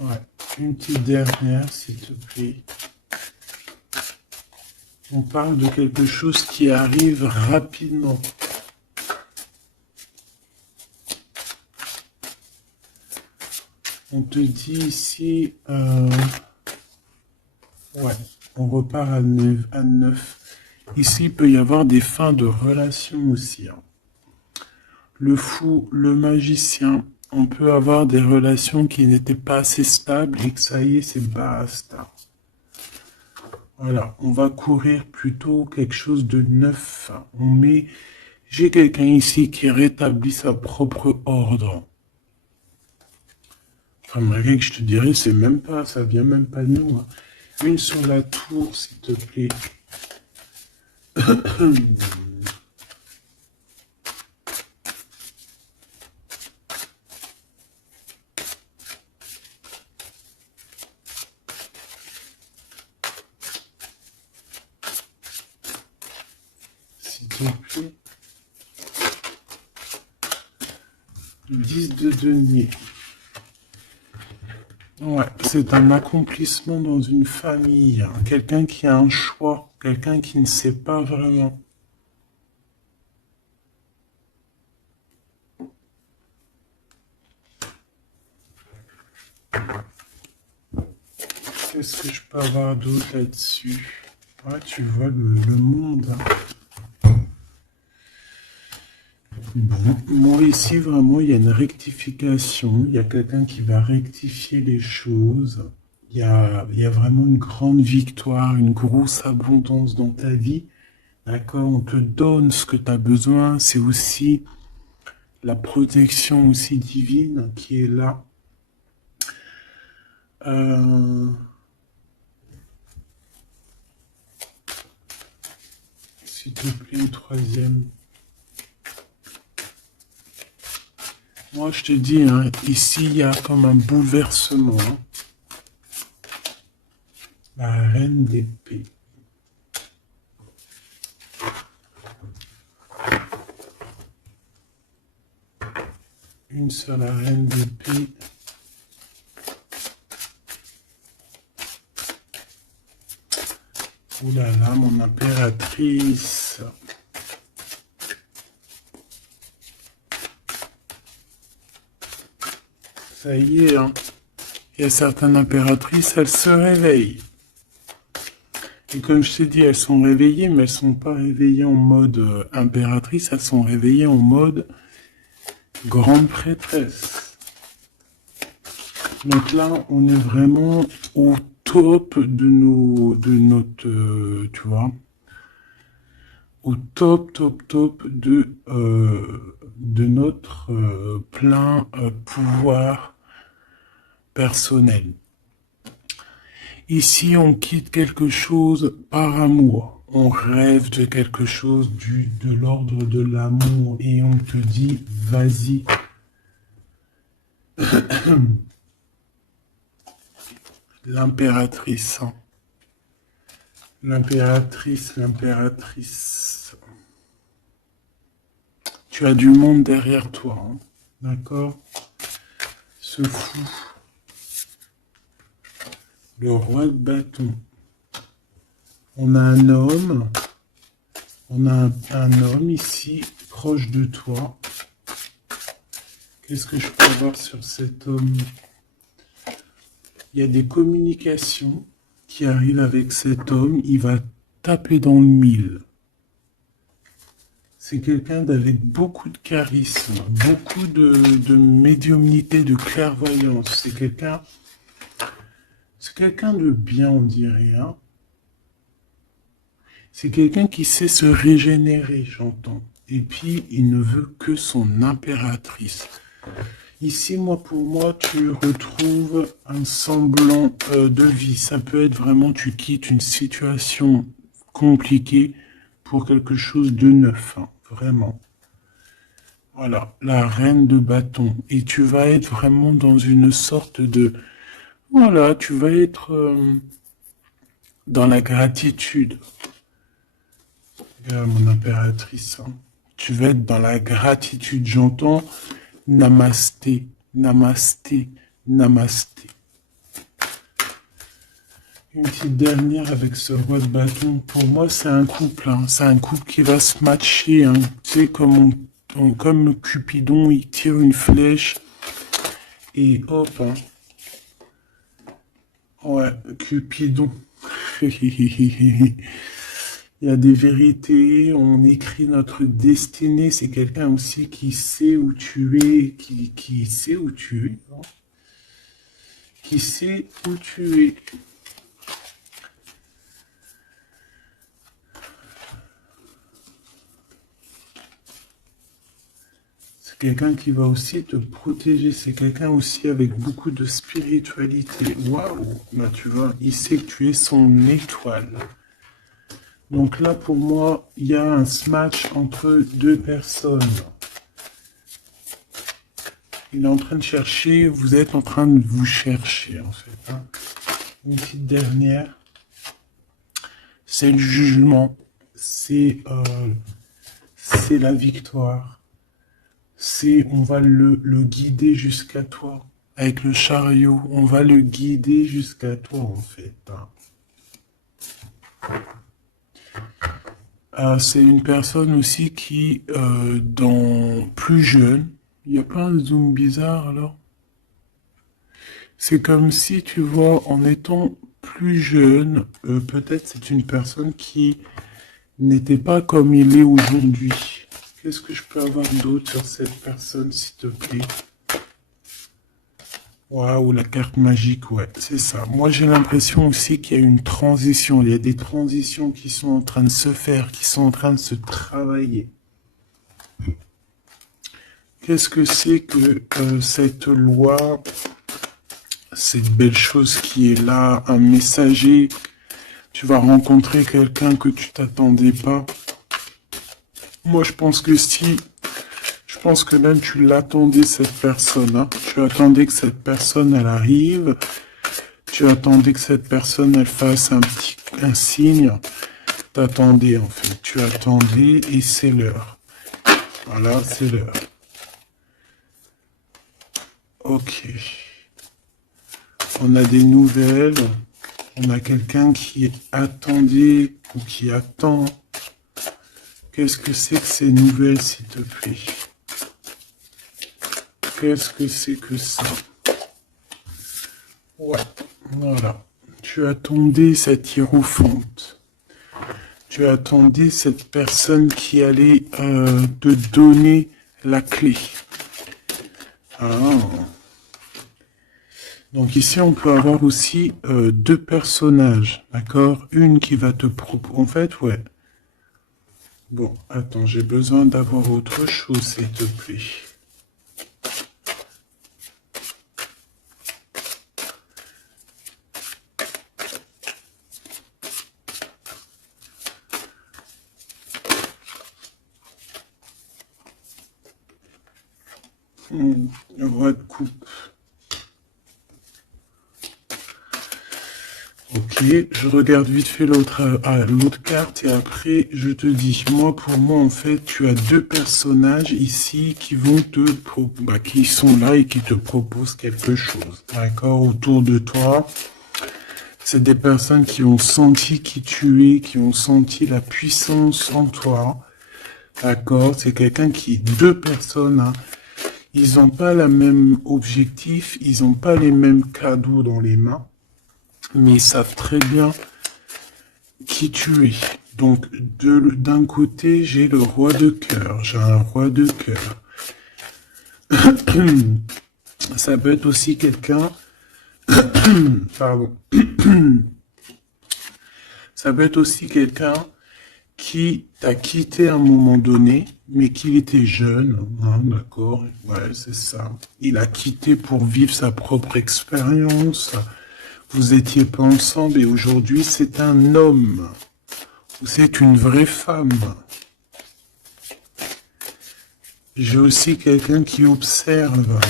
Ouais, une petite dernière, s'il te plaît. On parle de quelque chose qui arrive rapidement. On te dit ici, ouais, on repart à 9. Ici, il peut y avoir des fins de relations aussi, hein. Le fou, le magicien, on peut avoir des relations qui n'étaient pas assez stables et que ça y est, c'est basta. Voilà, on va courir plutôt quelque chose de neuf. J'ai quelqu'un ici qui rétablit sa propre ordre. Enfin, malgré que je te dirais, c'est même pas, ça vient même pas de nous, hein. Une sur la tour, s'il te plaît. S'il te plaît. 10 de denier. Ouais, c'est un accomplissement dans une famille, hein. Quelqu'un qui a un choix, quelqu'un qui ne sait pas vraiment. Qu'est-ce que je peux avoir d'autre là-dessus? Ouais, tu vois le monde, hein. Bon, moi ici, vraiment, il y a une rectification. Il y a quelqu'un qui va rectifier les choses. Il y a vraiment une grande victoire, une grosse abondance dans ta vie. D'accord? On te donne ce que tu as besoin. C'est aussi la protection aussi divine qui est là. Euh, S'il te plaît, une troisième. Moi, je te dis, hein, ici, il y a comme un bouleversement. Hein. La reine d'épée. Une seule reine d'épée. Ouh là là, mon impératrice. Ça y est, hein. Il y a certaines impératrices, elles se réveillent. Et comme je t'ai dit, elles sont réveillées, mais elles sont pas réveillées en mode impératrice, elles sont réveillées en mode grande prêtresse. Donc là, on est vraiment au top tu vois, au top de notre plein pouvoir personnel. Ici, on quitte quelque chose par amour. On rêve de quelque chose de l'ordre de l'amour et on te dit, vas-y. L'impératrice. Hein. L'impératrice. Tu as du monde derrière toi. Hein. D'accord? Ce fou. Le roi de bâton. On a un homme. On a un homme ici, proche de toi. Qu'est-ce que je peux voir sur cet homme? Il y a des communications qui arrivent avec cet homme. Il va taper dans le mille. C'est quelqu'un d'avec beaucoup de charisme, beaucoup de médiumnité, de clairvoyance. C'est quelqu'un de bien, on dirait. Hein. C'est quelqu'un qui sait se régénérer, j'entends. Et puis, il ne veut que son impératrice. Ici, pour moi, tu retrouves un semblant de vie. Ça peut être vraiment, tu quittes une situation compliquée pour quelque chose de neuf. Hein, vraiment. Voilà, la reine de bâton. Et tu vas être vraiment dans une sorte de... Voilà, tu vas être dans la gratitude. Regarde mon impératrice. Hein. Tu vas être dans la gratitude. J'entends namasté, namasté, namasté. Une petite dernière avec ce roi de bâton. Pour moi, c'est un couple. Hein. C'est un couple qui va se matcher. Hein. Tu sais, comme Cupidon, il tire une flèche. Et hop. Hein. Ouais, Cupidon. Il y a des vérités, on écrit notre destinée. C'est quelqu'un aussi qui sait où tu es, qui sait où tu es. Non, qui sait où tu es. C'est quelqu'un qui va aussi te protéger. C'est quelqu'un aussi avec beaucoup de spiritualité. Waouh! Bah, tu vois, il sait que tu es son étoile. Donc là, pour moi, il y a un match entre deux personnes. Il est en train de chercher, vous êtes en train de vous chercher, en fait. Hein. Une petite dernière. C'est le jugement. C'est la victoire. On va le guider jusqu'à toi. Avec le chariot, on va le guider jusqu'à toi, en fait. C'est une personne aussi qui, plus jeune, il n'y a pas un zoom bizarre, alors? C'est comme si, tu vois, en étant plus jeune, peut-être c'est une personne qui n'était pas comme il est aujourd'hui. Qu'est-ce que je peux avoir d'autre sur cette personne, s'il te plaît? Waouh, la carte magique, ouais, c'est ça. Moi, j'ai l'impression aussi qu'il y a une transition. Il y a des transitions qui sont en train de se faire, qui sont en train de se travailler. Qu'est-ce que c'est que cette loi, cette belle chose qui est là, un messager? Tu vas rencontrer quelqu'un que tu t'attendais pas. Moi, je pense que si... Je pense que même tu l'attendais, cette personne. Hein. Tu attendais que cette personne, elle arrive. Tu attendais que cette personne, elle fasse un signe. T'attendais, en fait. Tu attendais et c'est l'heure. Voilà, c'est l'heure. Ok. On a des nouvelles. On a quelqu'un qui attendait ou qui attend. Qu'est-ce que c'est que ces nouvelles, s'il te plaît? Qu'est-ce que c'est que ça? Ouais, voilà. Tu attendais cette hiérophante. Tu attendais cette personne qui allait te donner la clé. Ah. Donc ici, on peut avoir aussi deux personnages, d'accord? Une qui va te proposer... En fait, ouais. Bon, attends, j'ai besoin d'avoir autre chose, s'il te plaît. Le roi de coupe. Ok, je regarde vite fait l'autre carte et après je te dis. Moi, pour moi, en fait, tu as deux personnages ici qui vont qui sont là et qui te proposent quelque chose. D'accord, autour de toi. C'est des personnes qui ont senti qui tu es, qui ont senti la puissance en toi. D'accord, c'est deux personnes, hein. Ils n'ont pas le même objectif, ils n'ont pas les mêmes cadeaux dans les mains, mais ils savent très bien qui tu es. Donc, d'un côté, j'ai le roi de cœur, j'ai un roi de cœur. Ça peut être aussi quelqu'un... Pardon. Ça peut être aussi quelqu'un qui t'a quitté à un moment donné, mais qu'il était jeune, hein, d'accord, ouais, c'est ça. Il a quitté pour vivre sa propre expérience. Vous étiez pas ensemble et aujourd'hui c'est un homme. Ou c'est une vraie femme. J'ai aussi quelqu'un qui observe.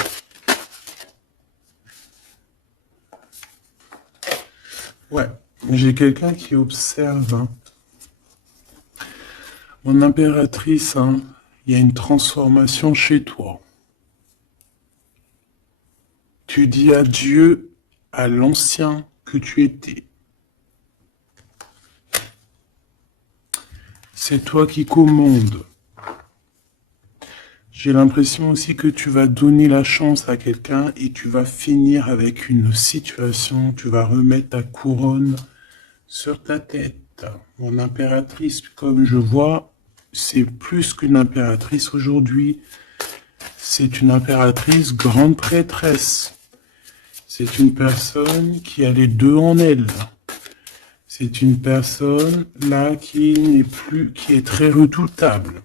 Ouais, j'ai quelqu'un qui observe. Hein. Mon impératrice, hein, il y a une transformation chez toi. Tu dis adieu à l'ancien que tu étais. C'est toi qui commandes. J'ai l'impression aussi que tu vas donner la chance à quelqu'un et tu vas finir avec une situation, tu vas remettre ta couronne sur ta tête. Mon impératrice, comme je vois, c'est plus qu'une impératrice aujourd'hui. C'est une impératrice grande prêtresse. C'est une personne qui a les deux en elle. C'est une personne là qui est très redoutable.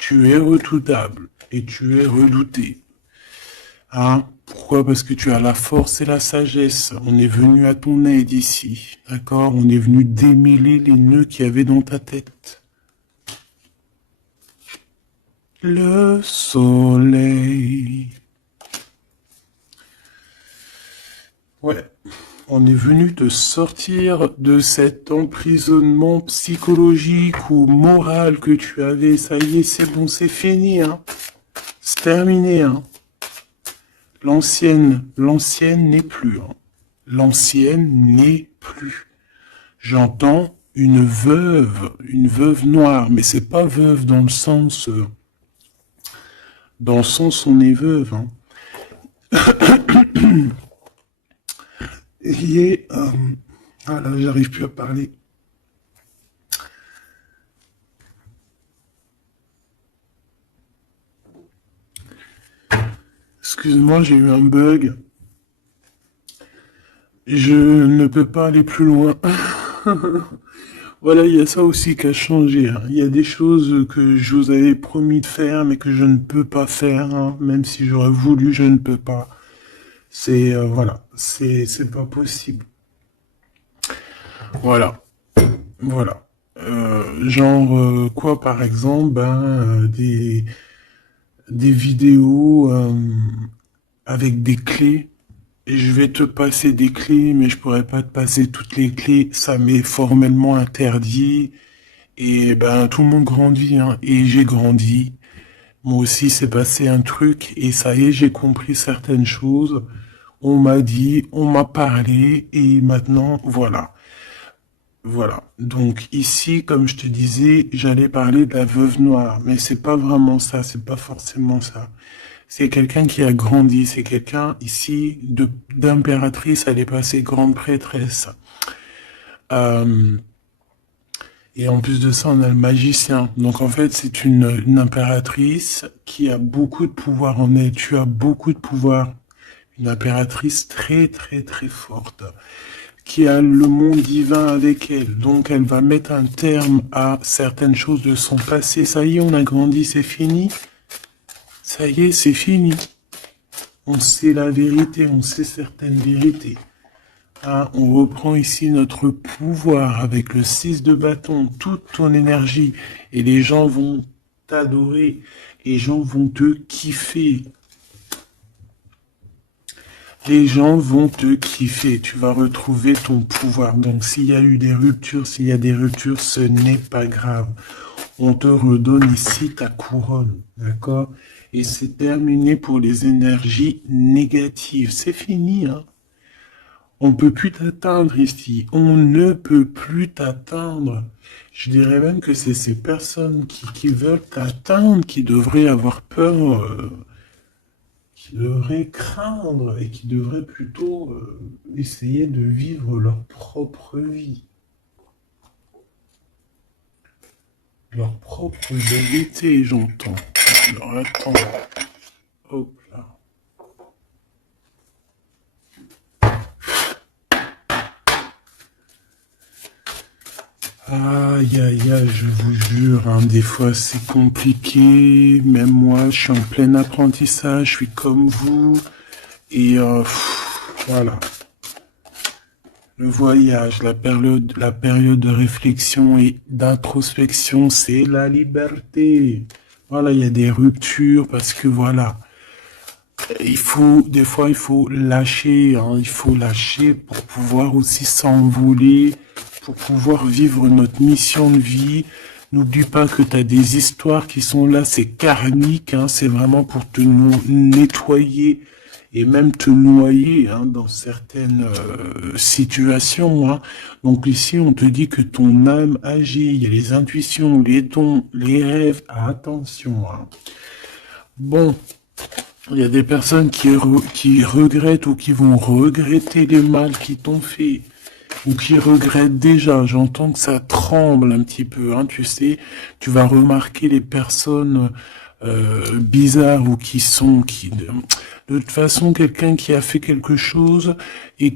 Tu es redoutable et tu es redouté. Hein? Pourquoi? Parce que tu as la force et la sagesse. On est venu à ton aide ici. D'accord? On est venu démêler les nœuds qu'il y avait dans ta tête. Le soleil. Ouais. On est venu te sortir de cet emprisonnement psychologique ou moral que tu avais. Ça y est, c'est bon, c'est fini, hein. C'est terminé, hein. L'ancienne n'est plus, hein. L'ancienne n'est plus. J'entends une veuve noire, mais c'est pas veuve dans le sens on est veuve, hein. Et ah là, j'arrive plus à parler. Excuse-moi, j'ai eu un bug. Je ne peux pas aller plus loin. Voilà, il y a ça aussi qui a changé, hein. Il y a des choses que je vous avais promis de faire, mais que je ne peux pas faire, hein. Même si j'aurais voulu, je ne peux pas. Voilà, c'est pas possible. Voilà, voilà. Quoi, par exemple, des vidéos avec des clés. Et je vais te passer des clés, mais je pourrais pas te passer toutes les clés. Ça m'est formellement interdit. Et ben, tout le monde grandit, hein. Et j'ai grandi. Moi aussi, c'est passé un truc. Et ça y est, j'ai compris certaines choses. On m'a dit, on m'a parlé. Et maintenant, voilà. Voilà. Donc ici, comme je te disais, j'allais parler de la veuve noire. Mais c'est pas vraiment ça. C'est pas forcément ça. C'est quelqu'un qui a grandi, c'est quelqu'un ici d'impératrice, elle est passée grande prêtresse. Euh, et en plus de ça, on a le magicien. Donc en fait, c'est une impératrice qui a beaucoup de pouvoir en elle. Tu as beaucoup de pouvoir. Une impératrice très très très forte, qui a le monde divin avec elle. Donc elle va mettre un terme à certaines choses de son passé. Ça y est, on a grandi, c'est fini. Ça y est, c'est fini. On sait la vérité, on sait certaines vérités. Ah, on reprend ici notre pouvoir avec le 6 de bâton, toute ton énergie. Et les gens vont t'adorer. Les gens vont te kiffer. Les gens vont te kiffer. Tu vas retrouver ton pouvoir. Donc s'il y a eu des ruptures, s'il y a des ruptures, ce n'est pas grave. On te redonne ici ta couronne. D'accord? Et c'est terminé pour les énergies négatives. C'est fini, hein? On peut plus t'atteindre ici. On ne peut plus t'atteindre. Je dirais même que c'est ces personnes qui veulent t'atteindre qui devraient avoir peur, qui devraient craindre et qui devraient plutôt essayer de vivre leur propre vie, leur propre vérité, j'entends. Alors attends. Hop là. Aïe, aïe, aïe, je vous jure, hein, des fois c'est compliqué. Même moi, je suis en plein apprentissage, je suis comme vous. Et voilà, le voyage, la période de réflexion et d'introspection, c'est la liberté. Voilà, il y a des ruptures parce que voilà, des fois, il faut lâcher, hein, il faut lâcher pour pouvoir aussi s'envoler, pour pouvoir vivre notre mission de vie. N'oublie pas que tu as des histoires qui sont là, c'est karmique, hein, c'est vraiment pour te nettoyer et même te noyer, hein, dans certaines situations, hein. Donc ici, on te dit que ton âme agit, il y a les intuitions, les dons, les rêves, attention, hein. Bon. Il y a des personnes qui regrettent ou qui vont regretter les mal qu'ils t'ont fait, ou qui regrettent déjà. J'entends que ça tremble un petit peu, hein, tu sais. Tu vas remarquer les personnes bizarres ou de toute façon, quelqu'un qui a fait quelque chose et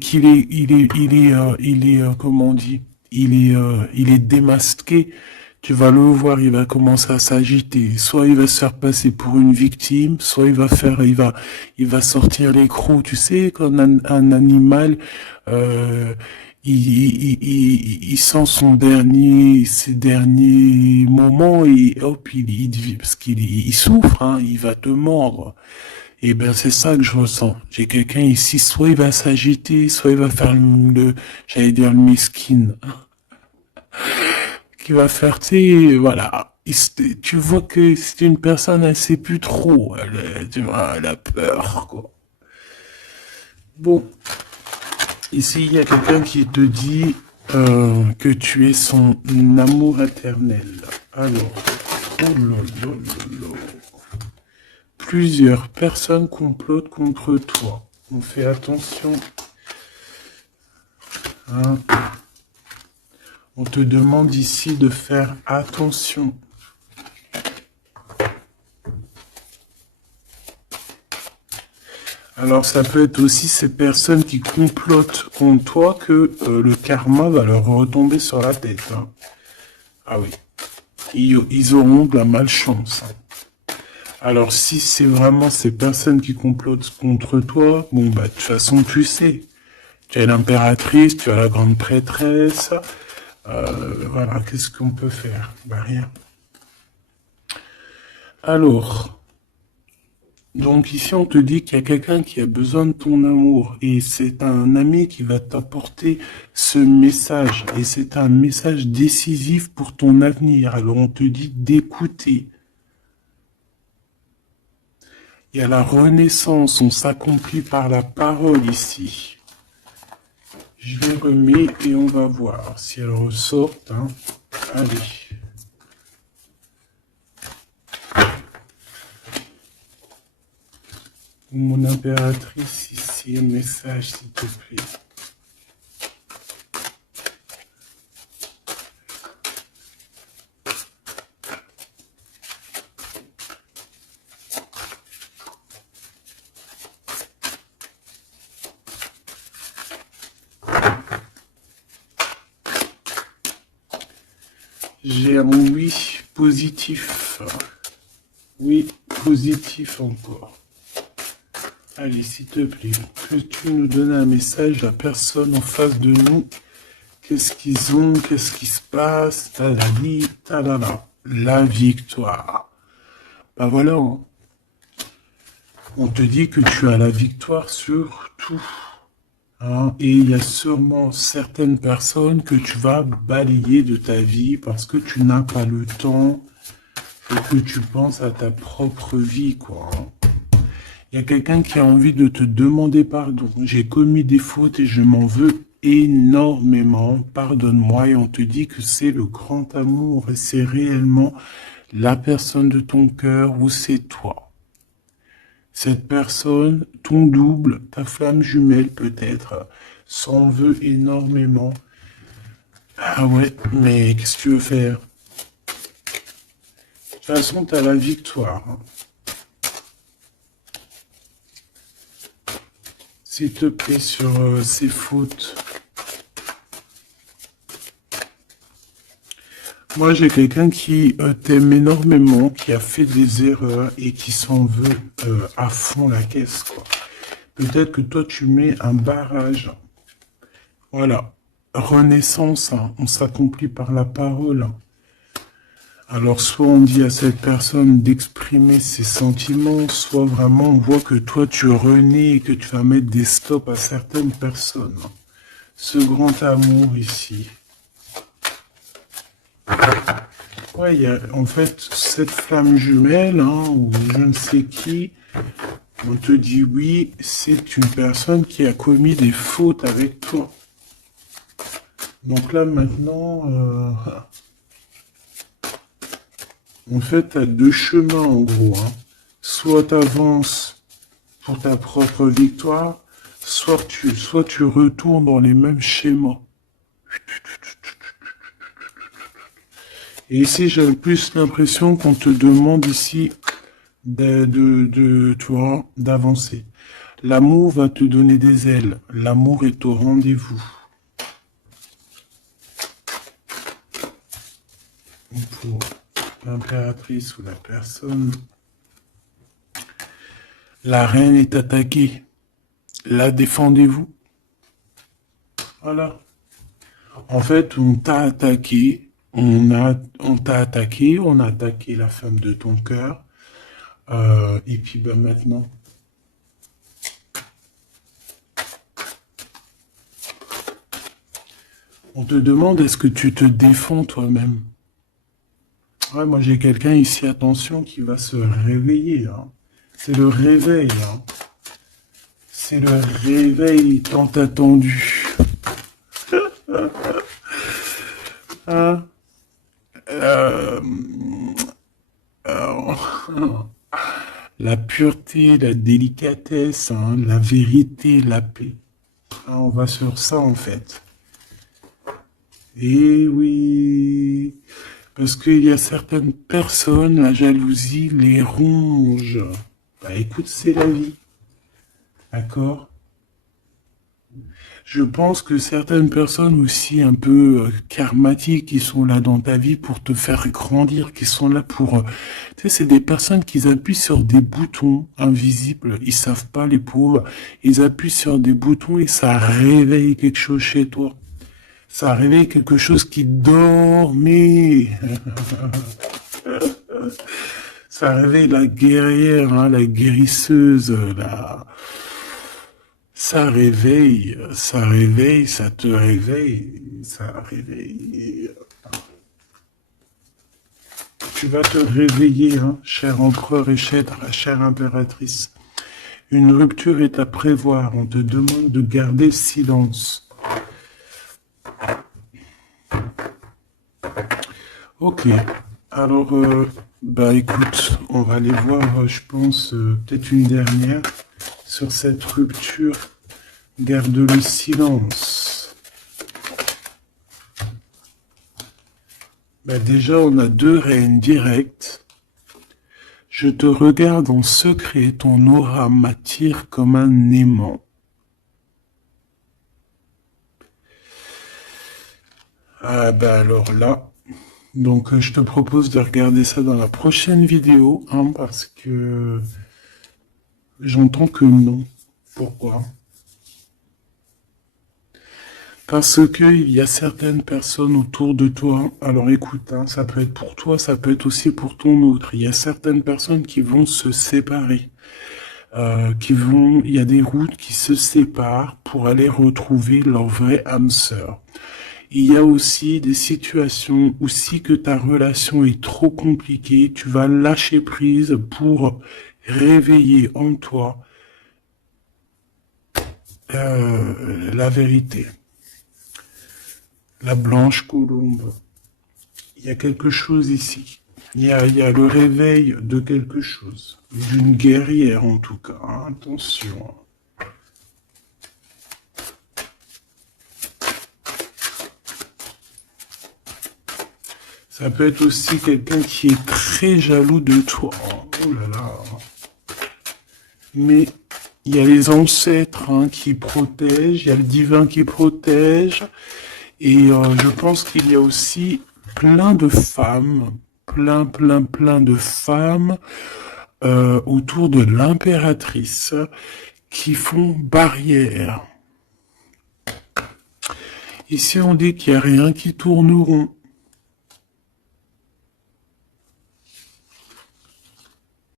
comment on dit, il est démasqué. Tu vas le voir, il va commencer à s'agiter. Soit il va se faire passer pour une victime, soit il va sortir les crocs. Tu sais, quand un animal, euh, il sent ses derniers moments et hop, parce il souffre, hein, il va te mordre. Et ben, c'est ça que je ressens. J'ai quelqu'un ici, soit il va s'agiter, soit il va faire j'allais dire le mesquine, qui va faire, tu sais, voilà. Tu vois que c'est une personne, elle sait plus trop. Tu vois, elle a peur, quoi. Bon, ici, il y a quelqu'un qui te dit que tu es son amour éternel. Alors, oh là là là là. Plusieurs personnes complotent contre toi. On fait attention. Hein. On te demande ici de faire attention. Alors, ça peut être aussi ces personnes qui complotent contre toi que le karma va leur retomber sur la tête. Hein. Ah oui. Ils auront de la malchance. Hein. Alors, si c'est vraiment ces personnes qui complotent contre toi, bon, bah, de toute façon, tu sais. Tu as l'impératrice, tu as la grande prêtresse. Voilà, qu'est-ce qu'on peut faire? Bah, rien. Alors, donc ici, on te dit qu'il y a quelqu'un qui a besoin de ton amour et c'est un ami qui va t'apporter ce message et c'est un message décisif pour ton avenir. Alors, on te dit d'écouter. Il y a la renaissance, on s'accomplit par la parole ici. Je les remets et on va voir si elles ressortent. Hein. Allez. Mon impératrice, ici, un message, s'il te plaît. J'ai un oui positif. Oui, positif encore. Allez, s'il te plaît, que tu nous donnes un message à personne en face de nous. Qu'est-ce qu'ils ont, qu'est-ce qui se passe, talali, talala. La victoire. Ben voilà, hein. On te dit que tu as la victoire sur tout. Hein, et il y a sûrement certaines personnes que tu vas balayer de ta vie parce que tu n'as pas le temps et que tu penses à ta propre vie, quoi. Hein. Il y a quelqu'un qui a envie de te demander pardon. J'ai commis des fautes et je m'en veux énormément. Pardonne-moi. Et on te dit que c'est le grand amour et c'est réellement la personne de ton cœur ou c'est toi. Cette personne, ton double, ta flamme jumelle peut-être, s'en veut énormément. Ah ouais, mais qu'est-ce que tu veux faire? De toute façon, tu as la victoire. Hein. S'il te plaît, sur ces fautes. Moi, j'ai quelqu'un qui t'aime énormément, qui a fait des erreurs et qui s'en veut à fond la caisse, quoi. Peut-être que toi, tu mets un barrage. Voilà. Renaissance, hein. On s'accomplit par la parole. Alors, soit on dit à cette personne d'exprimer ses sentiments, soit vraiment on voit que toi, tu renais et que tu vas mettre des stops à certaines personnes. Ce grand amour ici. Ouais, il y a en fait cette flamme jumelle, hein, ou je ne sais qui, on te dit oui, c'est une personne qui a commis des fautes avec toi. Donc là maintenant, en fait, tu as deux chemins en gros. Hein. Soit tu avances pour ta propre victoire, soit tu retournes dans les mêmes schémas. Et ici, j'ai plus l'impression qu'on te demande ici tu vois, d'avancer. L'amour va te donner des ailes. L'amour est au rendez-vous. Pour l'impératrice ou la personne, la reine est attaquée. La défendez-vous. Voilà. En fait, on t'a attaqué. On t'a attaqué. On a attaqué la femme de ton cœur. Et puis ben maintenant, on te demande est-ce que tu te défends toi-même. Ouais, moi j'ai quelqu'un ici, attention, qui va se réveiller. Hein. C'est le réveil. Hein. C'est le réveil tant attendu. Hein. La pureté, la délicatesse, hein, la vérité, la paix. Hein, on va sur ça en fait. Et oui, parce qu'il y a certaines personnes, la jalousie les ronge. Bah écoute, c'est la vie. D'accord? Je pense que certaines personnes aussi un peu karmatiques qui sont là dans ta vie pour te faire grandir, qui sont là pour... tu sais, c'est des personnes qui appuient sur des boutons invisibles. Ils savent pas, les pauvres. Ils appuient sur des boutons et ça réveille quelque chose chez toi. Ça réveille quelque chose qui dormait. Ça réveille la guerrière, hein, la guérisseuse, la... ça réveille, ça te réveille, ça réveille. Tu vas te réveiller, hein, cher empereur et chère impératrice. Une rupture est à prévoir, on te demande de garder silence. Ok, alors, bah écoute, on va aller voir, je pense, peut-être une dernière sur cette rupture. Garde le silence. Bah déjà, on a 2 reines directes. Je te regarde en secret, ton aura m'attire comme un aimant. Ah bah alors là, donc je te propose de regarder ça dans la prochaine vidéo, hein, parce que j'entends que non. Pourquoi? Parce que il y a certaines personnes autour de toi. Alors écoute, hein, ça peut être pour toi, ça peut être aussi pour ton autre. Il y a certaines personnes qui vont se séparer, il y a des routes qui se séparent pour aller retrouver leur vraie âme sœur. Il y a aussi des situations où si que ta relation est trop compliquée, tu vas lâcher prise pour réveiller en toi la vérité. La blanche colombe. Il y a quelque chose ici. Il y a le réveil de quelque chose. D'une guerrière en tout cas. Hein, attention. Ça peut être aussi quelqu'un qui est très jaloux de toi. Oh là là. Mais il y a les ancêtres, hein, qui protègent, il y a le divin qui protège. Et je pense qu'il y a aussi plein de femmes, plein de femmes autour de l'impératrice qui font barrière. Ici, on dit qu'il n'y a rien qui tourne rond.